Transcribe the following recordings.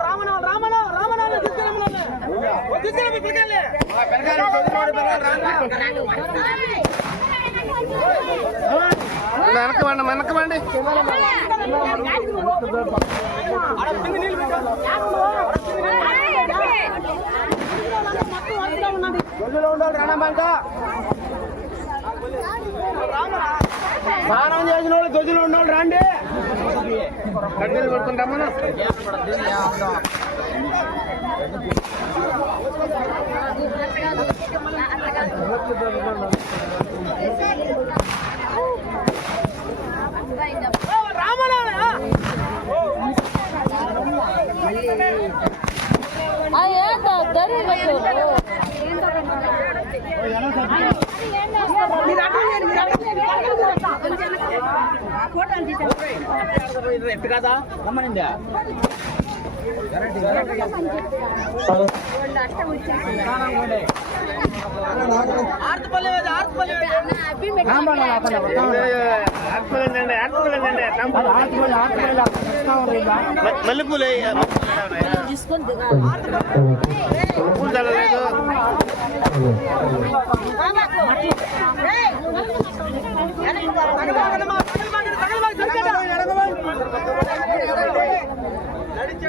రామణ రామణ రామణ తీసుకురామణ తీసుకురామ పిల్లకాయలే వెనకబండి వెనకబండి స్నానం చేసిన వాళ్ళు గొజ్జులు ఉన్నాడు రండి. కట్టెలు పెడుతుంటామన్నా ఎత్తు కదా గమ్మనిందా ఆర్తపల్లి ఆర్తపల్లి మల్లెపూలు తీసుకొని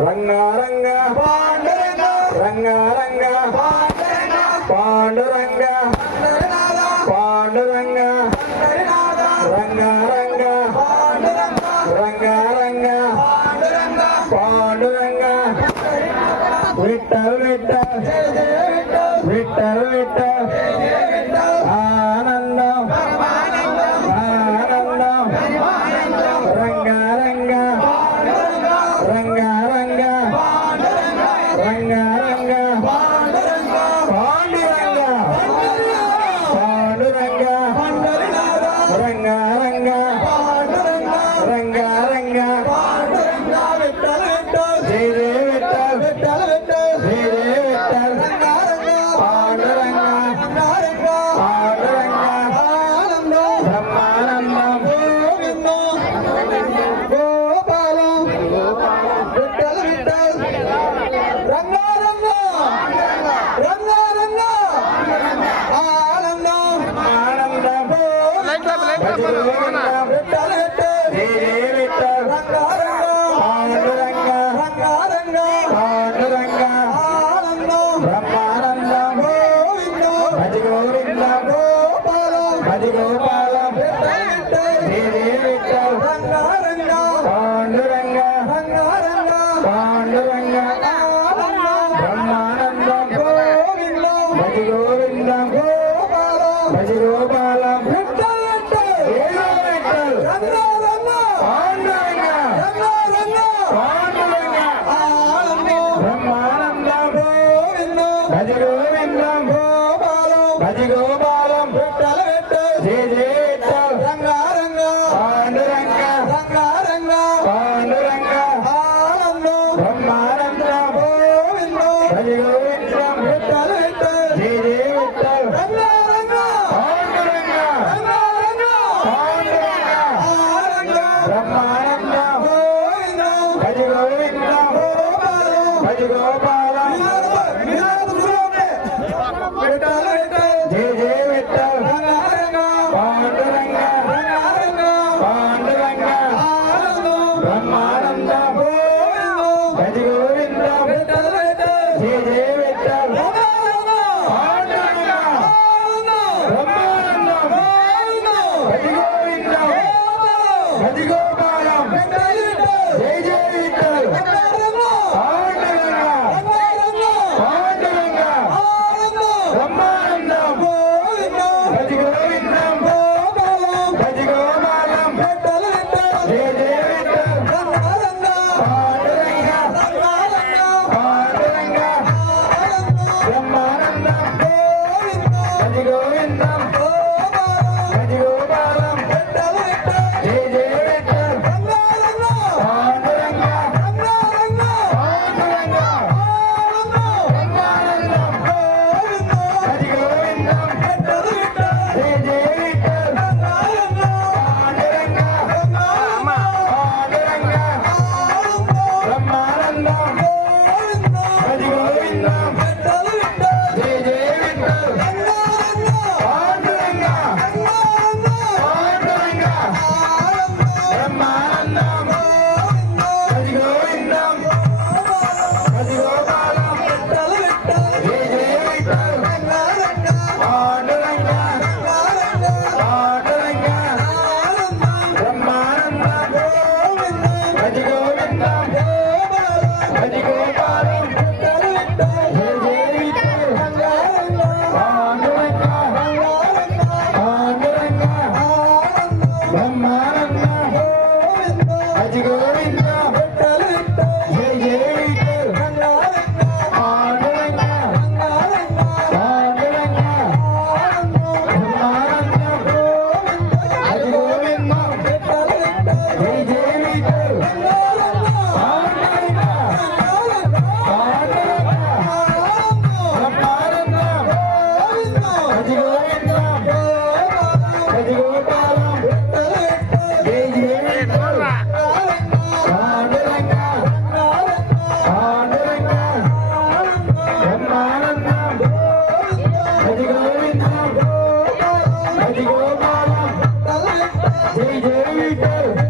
Ranga Ranga Panduranga Ranga Ranga Panduranga Amen. Ready? Eita!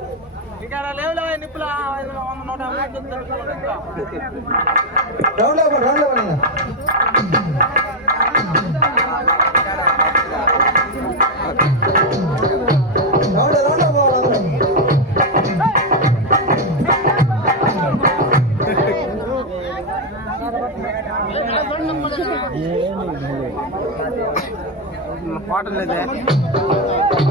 Round round பண்ணுங்க பாட்டு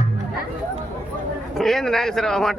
ఏంది నాగేశ్వరరావు మాట